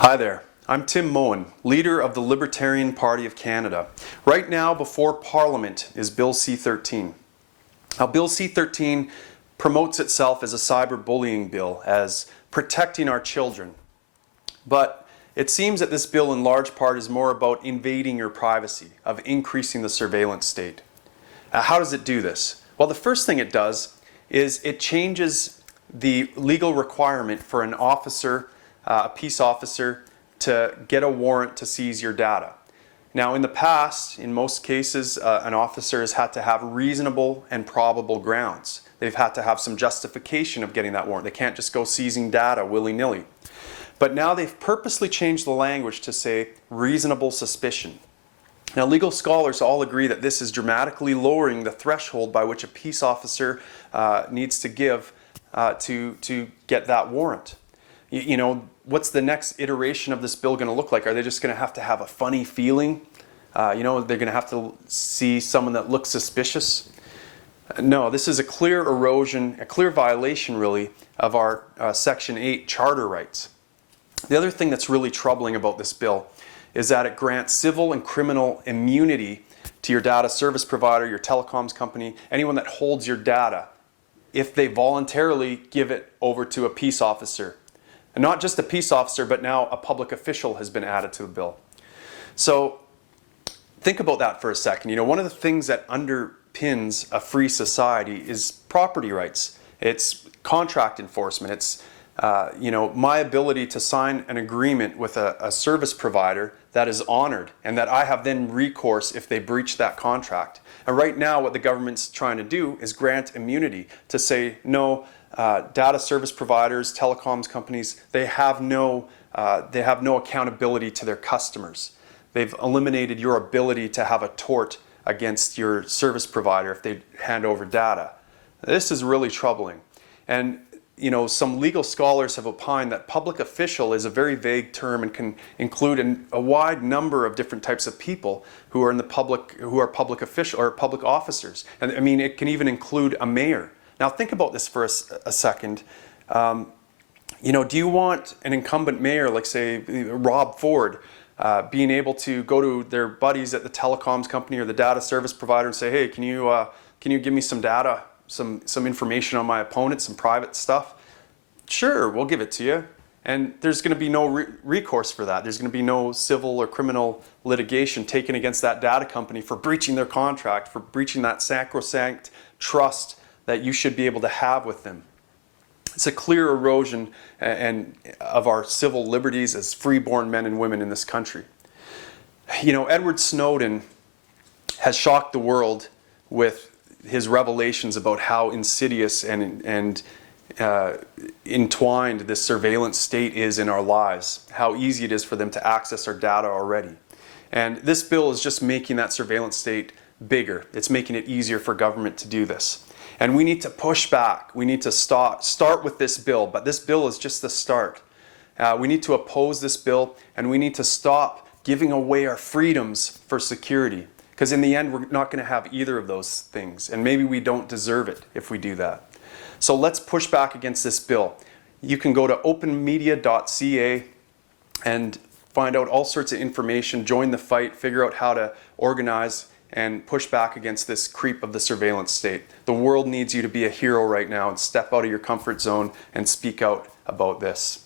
Hi there, I'm Tim Moen, leader of the Libertarian Party of Canada. Right now before Parliament is Bill C-13. Now Bill C-13 promotes itself as a cyberbullying bill, as protecting our children. But it seems that this bill in large part is more about invading your privacy, of increasing the surveillance state. How does it do this? Well, the first thing it does is it changes the legal requirement for an officer, a peace officer, to get a warrant to seize your data. Now in the past, in most cases, an officer has had to have reasonable and probable grounds. They've had to have some justification of getting that warrant. They can't just go seizing data willy-nilly. But now they've purposely changed the language to say reasonable suspicion. Now legal scholars all agree that this is dramatically lowering the threshold by which a peace officer needs to give to get that warrant. You know, what's the next iteration of this bill going to look like? Are they just going to have a funny feeling? You know, they're going to have to see someone that looks suspicious? No, this is a clear erosion, a clear violation really, of our Section 8 charter rights. The other thing that's really troubling about this bill is that it grants civil and criminal immunity to your data service provider, your telecoms company, anyone that holds your data, if they voluntarily give it over to a peace officer. And not just a peace officer, but now a public official has been added to the bill. So think about that for a second. You know, one of the things that underpins a free society is property rights. It's contract enforcement. It's you know, my ability to sign an agreement with a service provider that is honored and that I have then recourse if they breach that contract. And right now what the government's trying to do is grant immunity to say, no, data service providers, telecoms companies, they have no accountability to their customers. They've eliminated your ability to have a tort against your service provider if they hand over data. This is really troubling. And you know, some legal scholars have opined that public official is a very vague term and can include a wide number of different types of people who are in the public, who are public official or public officers. And I mean, it can even include a mayor. Now think about this for a second. You know, do you want an incumbent mayor, like say Rob Ford, being able to go to their buddies at the telecoms company or the data service provider and say, hey, can you give me some data, some information on my opponent, some private stuff? Sure, we'll give it to you. And there's going to be no recourse for that. There's going to be no civil or criminal litigation taken against that data company for breaching their contract, for breaching that sacrosanct trust that you should be able to have with them. It's a clear erosion of our civil liberties as free-born men and women in this country. You know, Edward Snowden has shocked the world with his revelations about how insidious and entwined this surveillance state is in our lives, how easy it is for them to access our data already. And this bill is just making that surveillance state bigger. It's making it easier for government to do this. And we need to push back. We need to start with this bill, but this bill is just the start. We need to oppose this bill, and we need to stop giving away our freedoms for security. Because in the end, we're not going to have either of those things. And maybe we don't deserve it if we do that. So let's push back against this bill. You can go to openmedia.ca and find out all sorts of information, join the fight, figure out how to organize and push back against this creep of the surveillance state. The world needs you to be a hero right now and step out of your comfort zone and speak out about this.